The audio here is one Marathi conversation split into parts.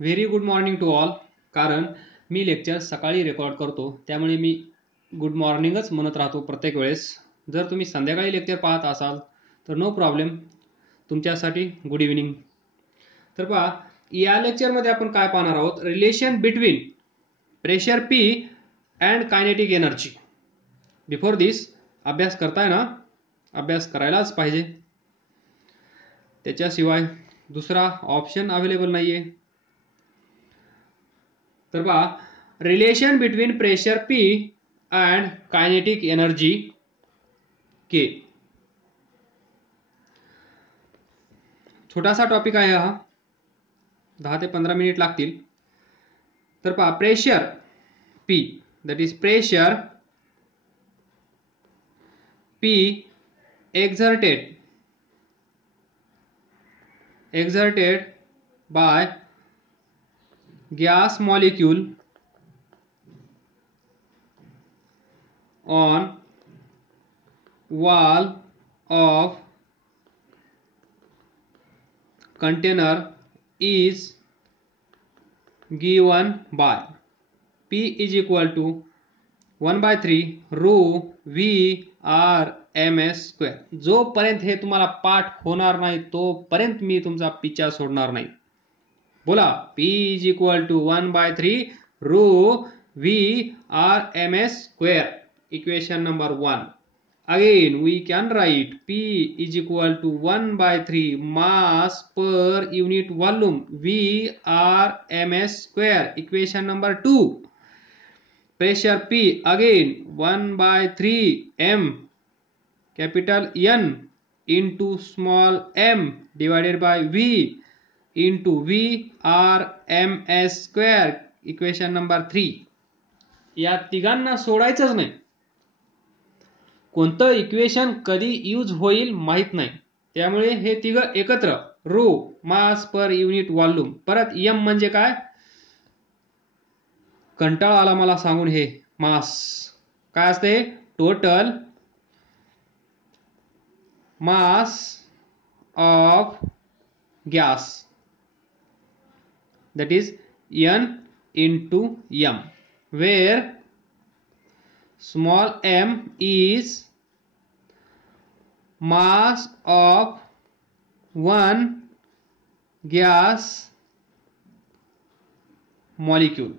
Very good morning to all. कारण मी लेक्चर सकाळी रेकॉर्ड करतो त्यामुळे मी गुड मॉर्निंगच म्हणत राहतो प्रत्येक वेळेस. जर तुम्ही संध्याकाळी लेक्चर पाहत असाल तर नो प्रॉब्लेम, तुमच्यासाठी गुड इव्हिनिंग. तर पहा, या लेक्चरमध्ये आपण काय पाहणार आहोत? Relation between pressure P and kinetic energy. Before this अभ्यास करताय ना? अभ्यास करायलाच पाहिजे, त्याच्याशिवाय दुसरा ऑप्शन अवेलेबल नाहीये. तर पहा, relation between pressure P and kinetic energy के. छोटासा टॉपिक आहे हा, 10 ते 15 मिनिट लागतील. तर पहा, pressure P, that is pressure P exerted by gas molecule on wall of container is given by P is equal to 1/3 rho V R MS square. जोपर्यंत हे तुम्हाला पाठ होणार नाही तोपर्यंत मी तुमचा पिच्छा सोडणार नाही. बोला, P is equal to 1/3 rho V R MS square. Equation number 1. Again we can write P is equal to 1/3 mass per unit volume V R MS square. Equation number 2. Pressure P again 1/3 M capital N into small m divided by V into V R M S square. Equation number 3. या तिघांना सोडायचंच नाही. कोणतं इक्वेशन कधी यूज होईल माहित नाही, त्यामुळे हे तिघ एकत्र. रो मास पर युनिट व्हॉल्यूम, परत एम म्हणजे काय? कंटाळा आला मला सांगून. हे मास काय असते? Total mass of gas, that is N into M, where small m is mass of one gas molecule.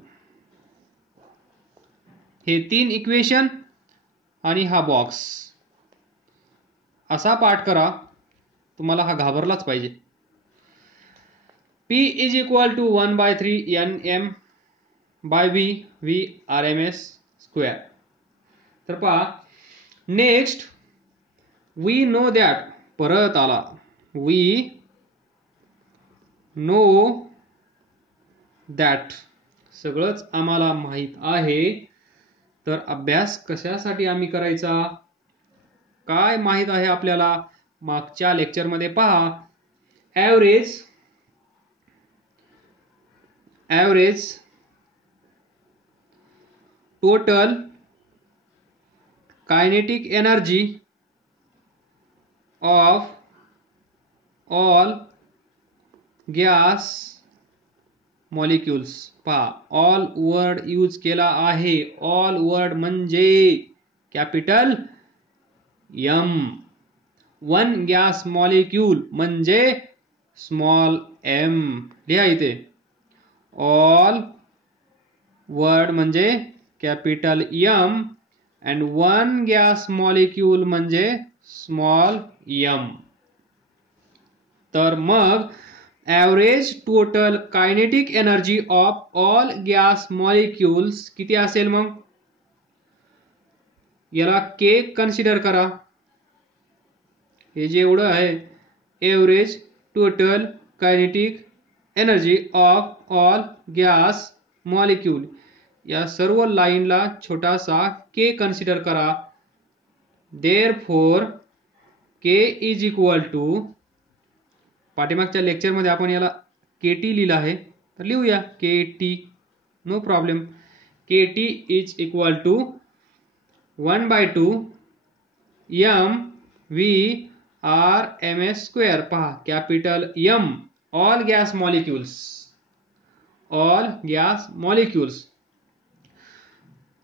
हे 3 इक्वेशन आणि हा बॉक्स. असा पाठ करा, तुम्हाला हा घाबरलाच पाहिजे. P is equal to 1/3 Nm by V RMS square. तर पहा, नेक्स्ट we know that, परत आला, we know that, सगळंच आम्हाला माहित आहे. तर अभ्यास कशासाठी आम्ही करायचा? काय माहित आहे आपल्याला? मागच्या लेक्चरमध्ये पहा, average total kinetic energy of all gas molecules. पहा, ऑल वर्ड यूज केला आहे. ऑल वर्ड म्हणजे capital M. One gas molecule म्हणजे स्मॉल m. लिहा इथे, ऑल वर्ड म्हणजे capital M and one gas molecule म्हणजे स्मॉल m. तर मग average total kinetic energy of all gas molecules किती असेल? मग याला K कन्सिडर करा. हे जे एवढं आहे, average total kinetic energy of all gas molecule, या सर्व लाईनला छोटासा K कन्सिडर करा. Therefore K is equal to, पाठीमागच्या लेक्चरमध्ये आपण याला KT लिहिलं आहे, तर लिहूया KT, no problem. KT is equal to 1/2 M V RMS square. पहा, capital M all gas molecules, all gas molecules.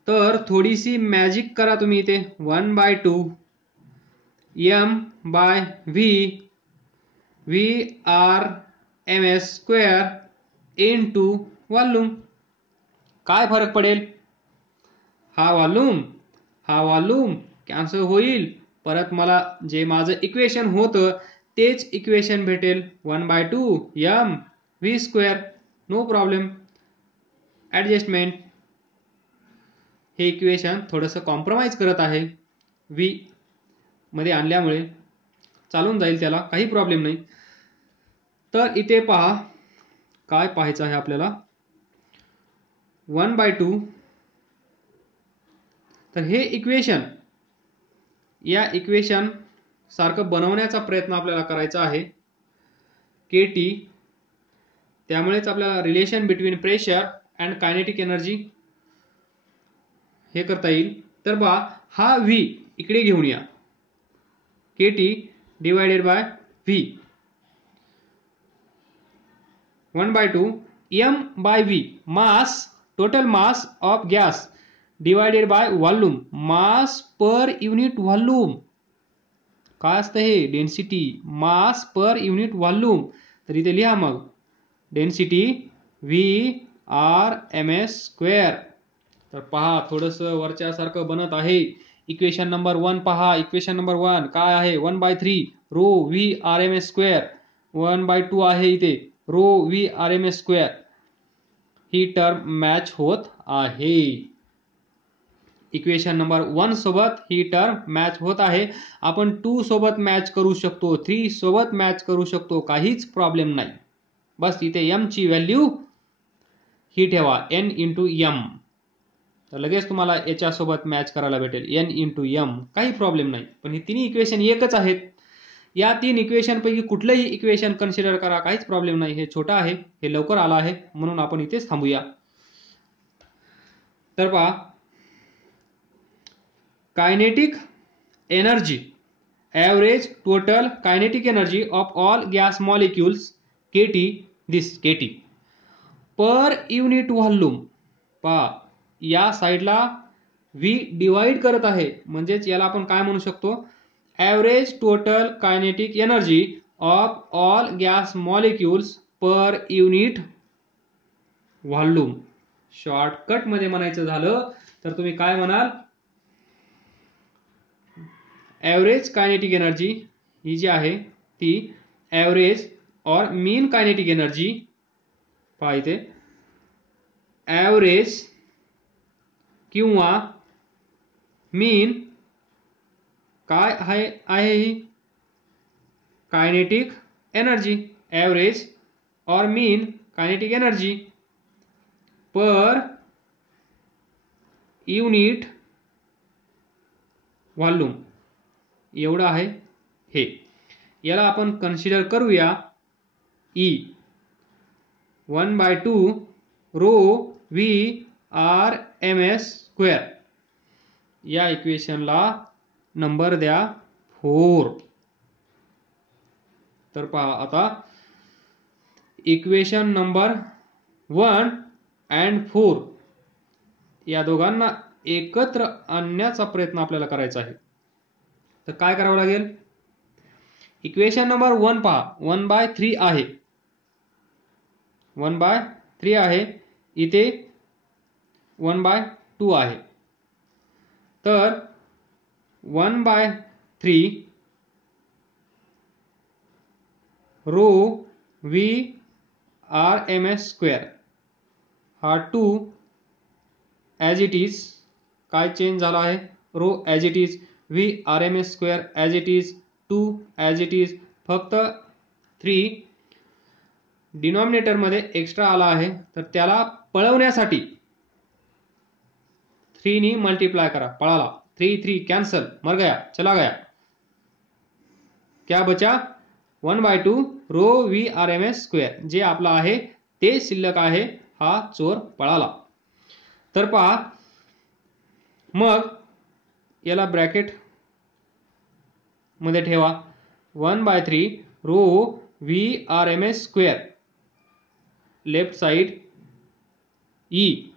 तर थोडीशी मॅजिक करा तुम्ही इथे. 1/2 m by v Vrms square into volume. काय फरक पडेल? हा व्हॉल्यूम कॅन्सल होईल. परत मला जे माझं इक्वेशन होतं तेच इक्वेशन भेटेल. 1/2 m v square. No problem. Adjustment. हे इक्वेशन थोडंसं कॉम्प्रोमाइज करत आहे. v मध्ये आणल्यामुळे चालून जाईल, त्याला काही प्रॉब्लेम नाही. तर इथे पहा काय पाहायचं आहे आपल्याला. 1/2. तर हे इक्वेशन या इक्वेशन सारखं बनवण्याचा प्रयत्न आपल्याला करायचा आहे. KT. त्यामुळेच आपल्याला relation between pressure and kinetic energy हे करता येईल. तर बा हा V इकडे घेऊन या. KT divided by V. 1/2 m by v mass, total mass of gas divided by volume, mass per unit volume. काय असतं हे? डेन्सिटी. मास पर युनिट व्हॉल्यूम. तर इथे लिहा मग डेन्सिटी Vrms स्क्वेअर. तर पहा थोडंसं वरच्यासारखं बनत आहे. इक्वेशन नंबर 1 पहा. इक्वेशन नंबर 1 काय आहे? 1/3 रो Vrms स्क्वेअर. 1/2 आहे इथे रो Vrms स्क्वेअर. ही टर्म मॅच होत आहे. इक्वेशन नंबर 1 सोबत ही टर्म मॅच होत आहे. आपण 2 सोबत मॅच करू शकतो, 3 सोबत मॅच करू शकतो, काहीच प्रॉब्लेम नाही. बस इथे m ची व्हॅल्यू ही ठेवा n इंटू m. तर लगेच तुम्हाला याच्यासोबत मॅच करायला भेटेल n इंटू m. काही प्रॉब्लेम नाही. पण ही तिन्ही इक्वेशन एकच आहेत. या 3 इक्वेशन पैकी कुठलंही इक्वेशन कन्सिडर करा, काहीच प्रॉब्लेम नाही. हे छोटं आहे, हे लवकर आलं आहे, म्हणून आपण इथेच थांबूया. तर पहा kinetic energy, average total kinetic energy of all gas molecules KT. This KT per unit volume. पहा या साईडला V डिवाइड करत आहे, म्हणजेच याला आपण काय म्हणू शकतो? Average total kinetic energy of all gas molecules per unit volume. Shortcut मध्ये म्हणायचं झालं तर तुम्ही काय म्हणाल? एव्हरेज कायनेटिक एनर्जी ही जी आहे ती एव्हरेज और मीन कायनेटिक एनर्जी. पहा इथे एव्हरेज किंवा मीन काय आहे ही? Kinetic energy. एव्हरेज और mean kinetic energy per unit volume एवढं आहे हे. याला आपण कन्सिडर करूया E. 1/2 row Vrms square. या इक्वेशनला नंबर द्या 4. तर पहा आता इक्वेशन नंबर 1 and 4 या दोघांना एकत्र आणण्याचा प्रयत्न आपल्याला करायचा आहे. तर काय करावं लागेल? इक्वेशन नंबर 1 पहा 1/3 आहे. 1/3 आहे. इथे 1/2 आहे. तर 1/3 रो Vrms स्क्वेअर. हा 2 ॲज इट इज. काय चेंज झाला आहे? Rho as it is, Vrms square as it is, 2 as it is. फक्त 3 डिनॉमिनेटर मध्ये एक्स्ट्रा आला आहे, तर त्याला पळवण्यासाठी 3 नी मल्टीप्लाय करा. पळाला. 3 कैंसल, मर गया, चला गया. क्या बचा? 1/2 रो Vrms स्क्वेअर. जे आपला आहे ते शिल्लक आहे. हा चोर पळाला. तर पहा मग याला ब्रॅकेट मध्ये ठेवा. 1/3 rho Vrms square. Left side E.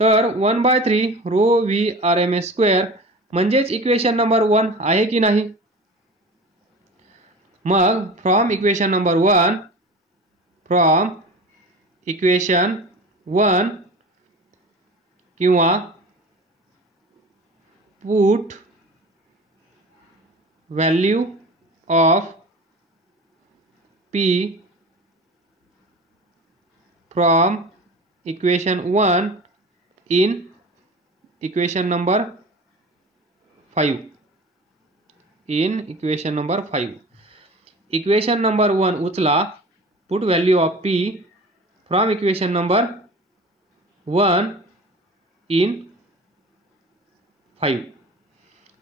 तर 1/3 rho V R M S square म्हणजेच इक्वेशन नंबर 1 आहे की नाही. मग फ्रॉम इक्वेशन नंबर 1 किंवा put value of P from equation 1 in equation number 5. Equation number 1 उचला, put value of P from equation number 1 in 5.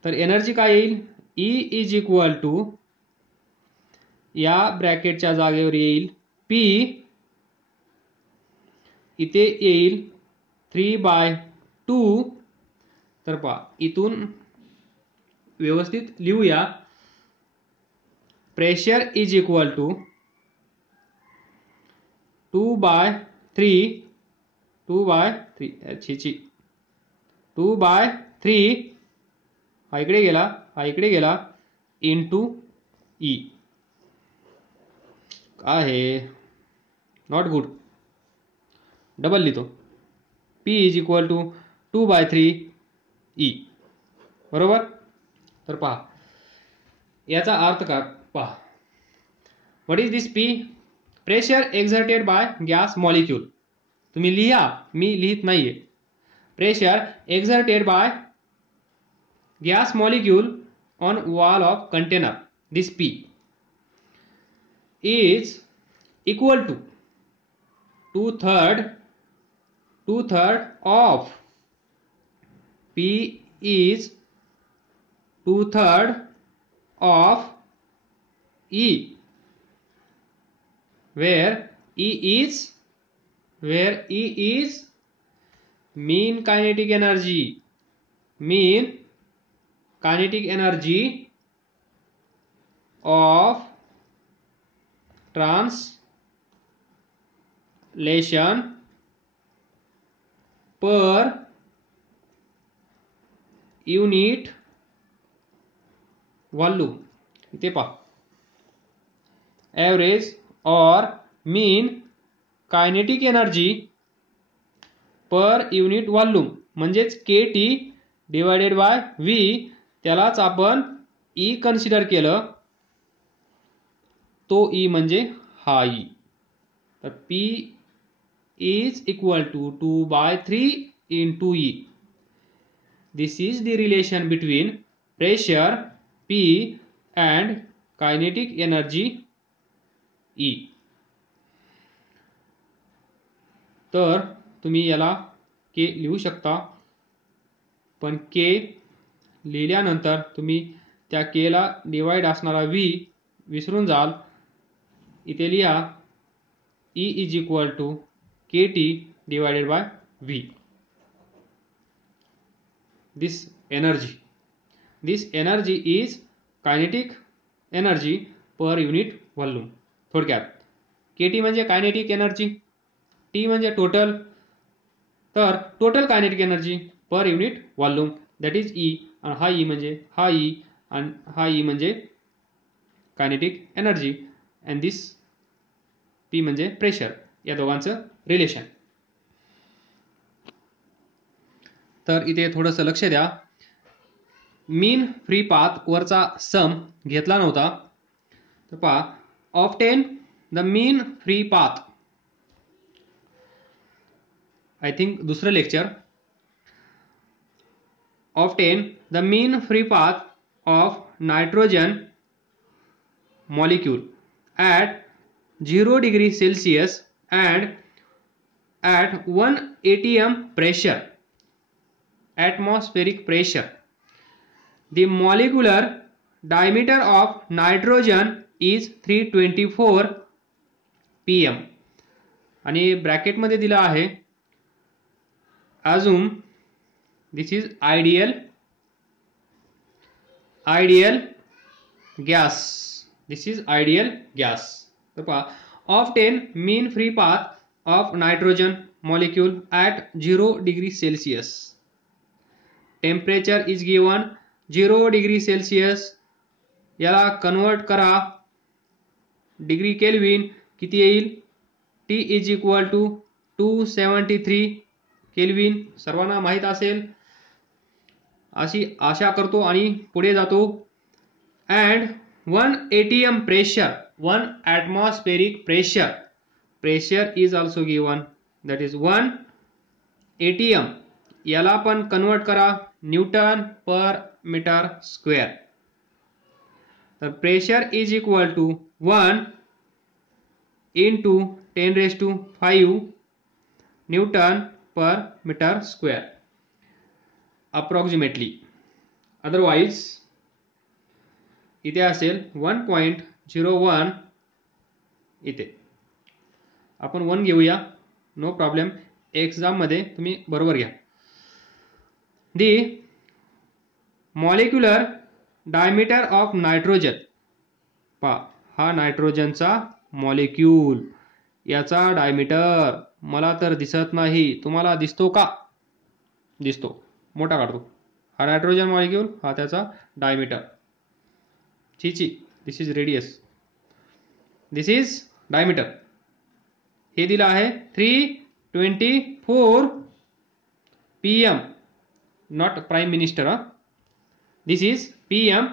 तर एनर्जी काय येईल, E इज इक्वल टू, या ब्रॅकेटच्या जागेवर येईल P, इथे येईल 3/2. तर पहा इथून व्यवस्थित लिहूया. प्रेशर इज इक्वल टू 2/3 हा इकडे गेला इंटू ई. काय आहे, नॉट गुड. डबल लिहितो, P is equal to 2/3 E. बरोबर. तर पहा याचा अर्थ का पहा. What is this P? Pressure exerted by gas molecule. तुम्ही लिहा, मी लिहित नाहीये. Pressure exerted by gas molecule on wall of container, this P is equal to 2/3 of P is 2/3 of E, where E is mean kinetic energy of translation per unit volume. इथे पहा, ॲव्हरेज और mean kinetic energy per unit volume म्हणजेच KT डिवायडेड बाय V, त्यालाच आपण E कन्सिडर केलं. तो E म्हणजे हा E. तर P is equal to 2/3 into E. This is the relation between pressure P and kinetic energy E. तर तुम्ही याला K लिहू शकता, पण K लिहिल्यानंतर तुम्ही त्या K ला डिवाइड असणारा V विसरून जाल. इथे लिहा E is equal to KT divided by V. This energy is kinetic energy per unit volume. थोडक्यात KT म्हणजे कायनेटिक एनर्जी, T म्हणजे टोटल. तर total kinetic energy per unit volume, that is E. आणि हा E म्हणजे हा E, आणि हा E म्हणजे kinetic energy, and this P म्हणजे प्रेशर. या दोघांचं रिलेशन. तर इथे थोडंसं लक्ष द्या. मीन फ्री पाथ वरचा सम घेतला नव्हता. तर पहा, obtain the mean free path, I think दुसरं लेक्चर. Obtain the mean free path of nitrogen molecule at 0 degree Celsius and at 1 atm pressure, atmospheric pressure. The molecular diameter of nitrogen is 324 pm. आणि ब्रॅकेट मध्ये दिला आहे, assume this is ideal gas. This is ideal gas. तर पहा, obtain mean free path of nitrogen molecule at 0 degree Celsius. Temperature is given 0 degree Celsius. याला कन्वर्ट करा डिग्री केल्विन किती येईल T is equal to 273 kelvin सर्वांना माहित असेल अशी आशा करतो आणि पुढे जातो and 1 atm pressure 1 atmospheric pressure is also given that is 1 atm याला पण कन्वर्ट करा न्यूटन पर मीटर स्क्वेअर तर pressure is equal to 1 into 10⁵ newton per metre square approximately otherwise इथे असेल 1.01 इथे आपण 1 घेऊया नो प्रॉब्लेम एक्झाम मध्ये तुम्ही बरोबर घ्या दी मॉलिक्युलर डायमीटर ऑफ नायट्रोजन पहा हा नायट्रोजनचा मॉलिक्यूल याचा डायमीटर मला तर दिसत नाही तुम्हाला दिसतो का दिसतो मोठा काढतो हा नायट्रोजन मॉलिक्यूल हा त्याचा डायमीटर चीची this is radius this is diameter हे दिलं आहे 324 pm not prime minister this is pm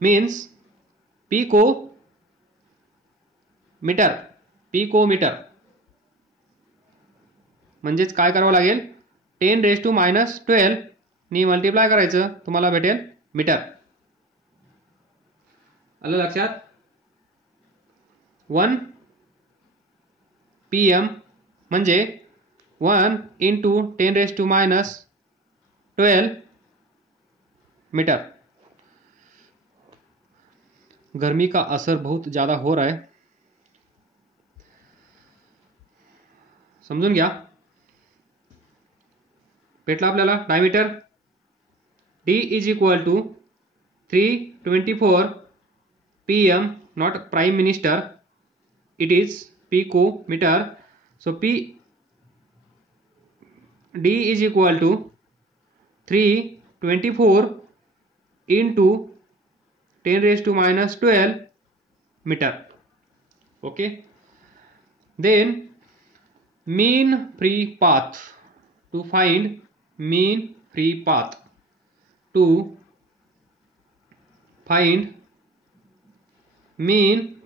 means picometer म्हणजेच काय करावं लागेल 10⁻⁻12 नी मल्टिप्लाय करायचं तुम्हाला भेटेल मीटर आलं लक्षात 1 pm म्हणजे 1 into 10⁻12 मीटर गर्मी का असर बहुत ज़्यादा हो रहा है समझून घ्या भेटला आपल्याला diameter D is equal to 324 pm not prime minister it is picometre so D is equal to 324 into 10⁻12 meter okay then mean free path to find mean free path to find mean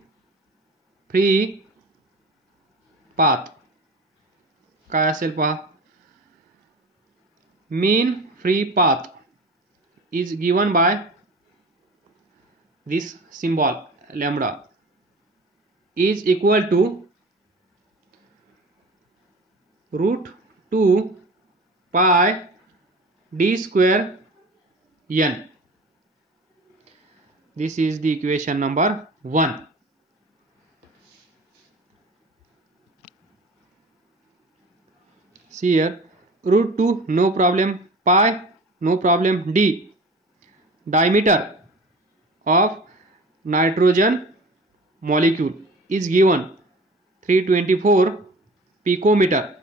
free path काय असेल पहा mean free path is given by this symbol lambda is equal to √2 pi d square n. This is the equation number 1. See here √2 no problem, pi no problem, d diameter of nitrogen molecule is given 324 picometer.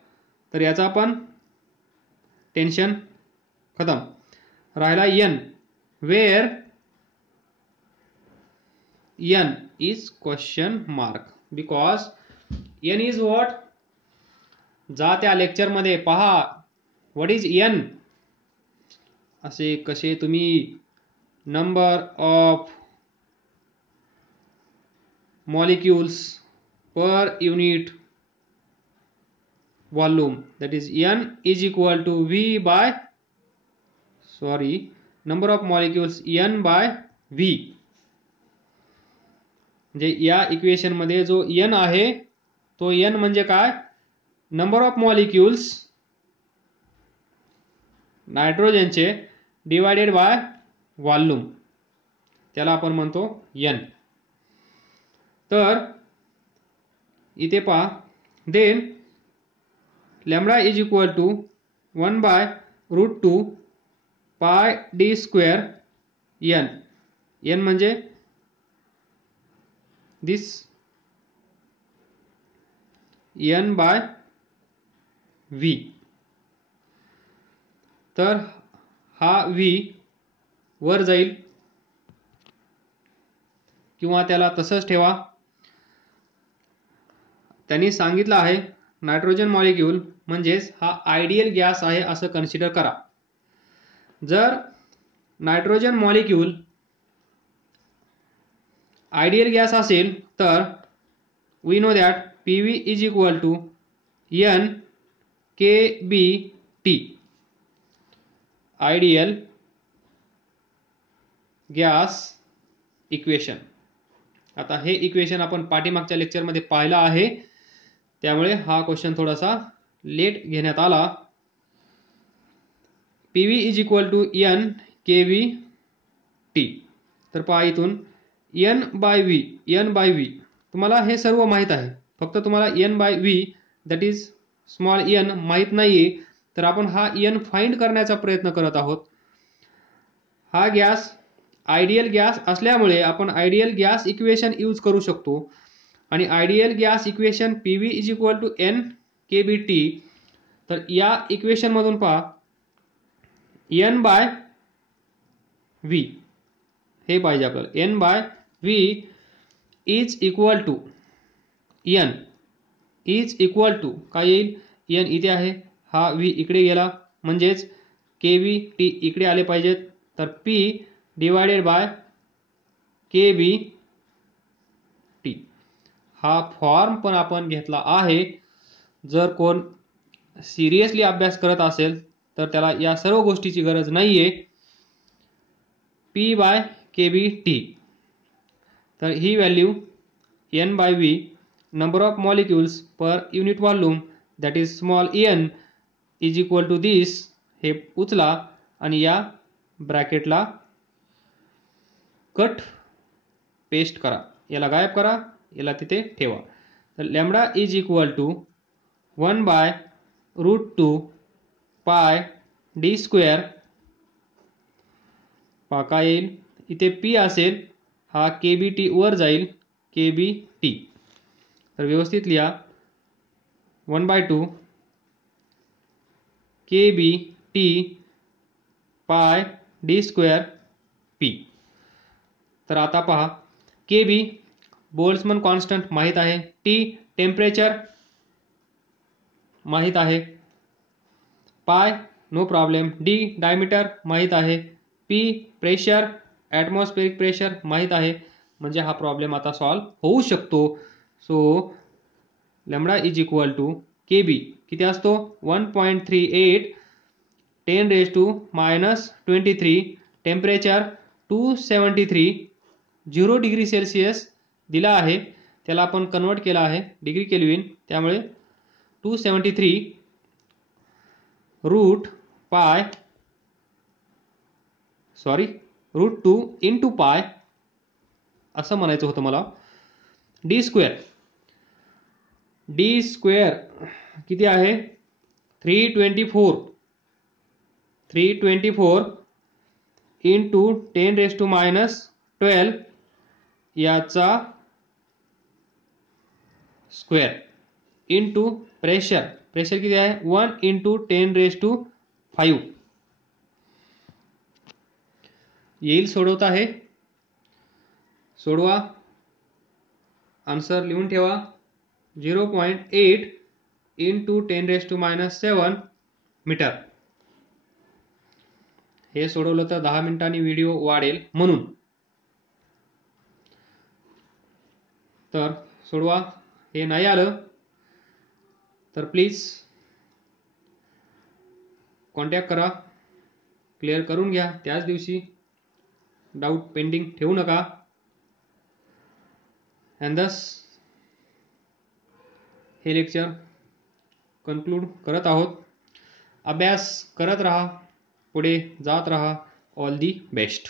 तर याचा आपण टेन्शन खतम राहिला n where n is question mark because n is what जा त्या लेक्चर मध्ये पहा what is n असे कसे तुम्ही number of molecules per unit volume that is n is equal to v by number of molecules n by v म्हणजे या इक्वेशन मध्ये जो n आहे तो n म्हणजे काय नंबर ऑफ मॉलिक्युल्स नायट्रोजनचे डिवाइडेड बाय व्हॉल्यूम त्याला आपण म्हणतो n तर इथे पहा then lambda is equal to 1/√2 pi d square n n म्हणजे दिस N/V. तर हा V वर जाईल किंवा त्याला तसंच ठेवा. त्यांनी सांगितलं आहे नायट्रोजन मॉलिक्यूल म्हणजेच हा आयडियल गॅस आहे असं कन्सिडर करा. जर नायट्रोजन मॉलिक्यूल आयडियल गॅस असेल तर we know that PV is equal to NKBT, ideal gas equation. आता हे इक्वेशन आपण पाठीमागच्या लेक्चरमध्ये पाहिलं आहे, त्यामुळे हा क्वेश्चन थोडासा लेट घेण्यात आला. PV is equal to NKBT. तर पहा इथून N/V तुम्हाला हे सर्व माहीत आहे, फक्त तुम्हाला N/V that is small n माहीत नाहीये, तर आपण हा n फाइंड करण्याचा प्रयत्न करत आहोत. हा गॅस आयडियल गॅस असल्यामुळे आपण आयडियल गॅस इक्वेशन यूज करू शकतो आणि ideal gas equation PV is equal to NKBT. तर या इक्वेशन मधून पहा N/V हे पाहिजे आपल्याला. N/V is equal to N is equal to काय येईल, N इथे आहे, हा V इकडे गेला, म्हणजेच KBT इकडे आले पाहिजेत. तर P डिवायडेड बाय KBT. हा फॉर्म पण आपण घेतला आहे. जर कोण सिरियसली अभ्यास करत असेल तर त्याला या सर्व गोष्टीची गरज नाहीये. P/KBT. तर ही value N/V number of molecules per unit volume that is small n is equal to this. हे उचला आणि या ब्रॅकेटला कट पेस्ट करा, याला गायब करा, याला तिथे ठेवा. तर लॅम्बडा इज इक्वल टू 1/√2 पाय d². पहा काय येईल, इथे P असेल, हा KBT वर जाईल, KBT. तर व्यवस्थित लिहा 1/2 KBT पाय d² P. तर आता पहा KB बोल्ट्झमन कॉन्स्टंट माहीत आहे, T टेम्परेचर माहीत आहे, पाय नो प्रॉब्लेम, D डायमीटर माहीत आहे, P प्रेशर ॲटमॉस्फेरिक प्रेशर माहीत आहे, म्हणजे हा प्रॉब्लेम आता सॉल्व होऊ शकतो. So lambda is equal to KB किती असतो 1.38 10⁻⁻23, टेम्परेचर 273, 0 डिग्री सेल्सिअस दिला आहे, त्याला आपण कन्वर्ट केला आहे डिग्री केल्विन, त्यामुळे 273 √2 इंटू पाय असं म्हणायचं होतं मला. d² किती आहे 324 इंटू 10⁻12 याचा स्क्वेअर इंटू प्रेशर किती आहे 1 इंटू 10⁵. येईल सोडवता आहे, सोडवा, आन्सर लिहून ठेवा. 0.8 इंटू 10⁻7 मीटर. हे सोडवलं तर 10 मिनिटांनी व्हिडिओ वाढेल म्हणून. तर सोडवा. हे नाही आलं तर प्लीज कॉन्टॅक्ट करा, क्लिअर करून घ्या त्याच दिवशी, डाऊट पेंडिंग ठेवू नका. अँड दस हे लेक्चर कन्क्लूड करत आहोत. अभ्यास करत राहा, पुढे जात राहा. All the best.